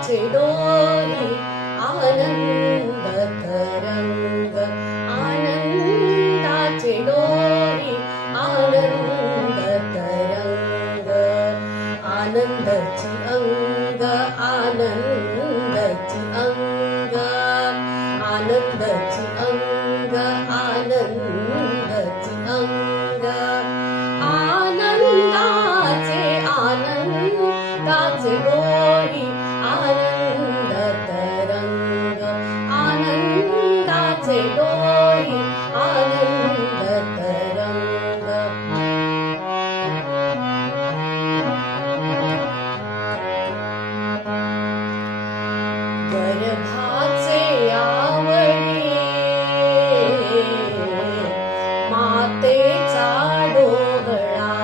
आनंदाचे डोली आनंद तरंग आनंदाचे डोली आनंद तरंग आनंदाची अंग आनंदाची अंग आनंदाची अंग आनंदाची अंग आनंदाचे आनंदाचे डोली आनंद तरंग आनंदाचे डोली आनंद तरंग गर्भाचे आवडी मातेचा डोहळा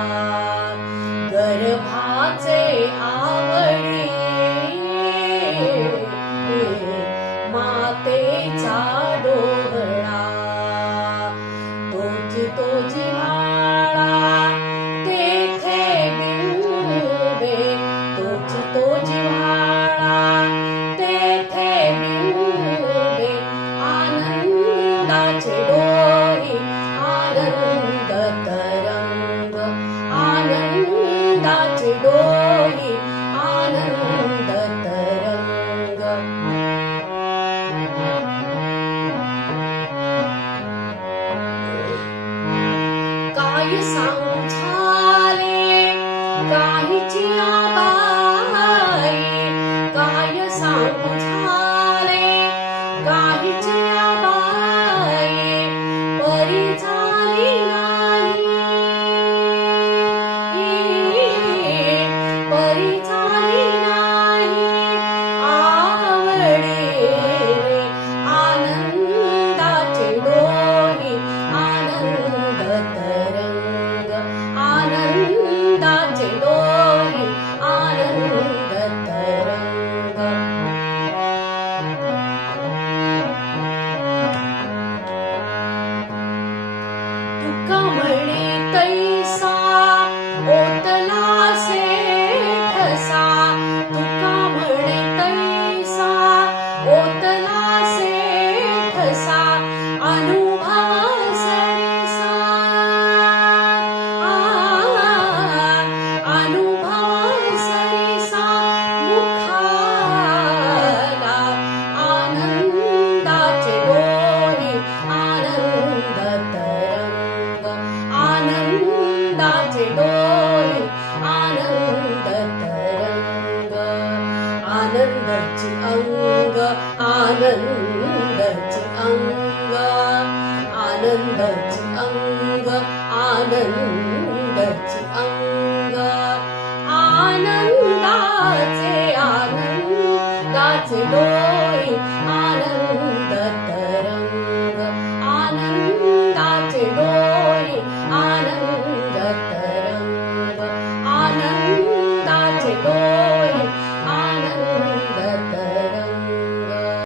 गर्भाचे आवडी मातेचा डोहळा तोची माळा तेथे बिंबे तोची माळा तेथे बिंबे आनंदाचे डोली आनंद तरंग आनंदाचे डोली आनंद तरंग काय सांगू झाले काहीची आबाई काय सांगू झाले काहीची आबाई परी झाली नाही परी झाली नाही आवडे आनंदाचे डोली आनंद तरंग आनंदाचे डोली आनंद तरंग तुका म्हणे तैसा ओतला से ठसा तुका म्हणे तैसा ओतला से ठसा अनुभव सरीसा अनुभव सरीसा मुखाला आनंदाचे डोली आनंद तरंग आनंदाचे डोली आनंद तरंग आनंदाची अंग आनंदाची अंग आनंदाची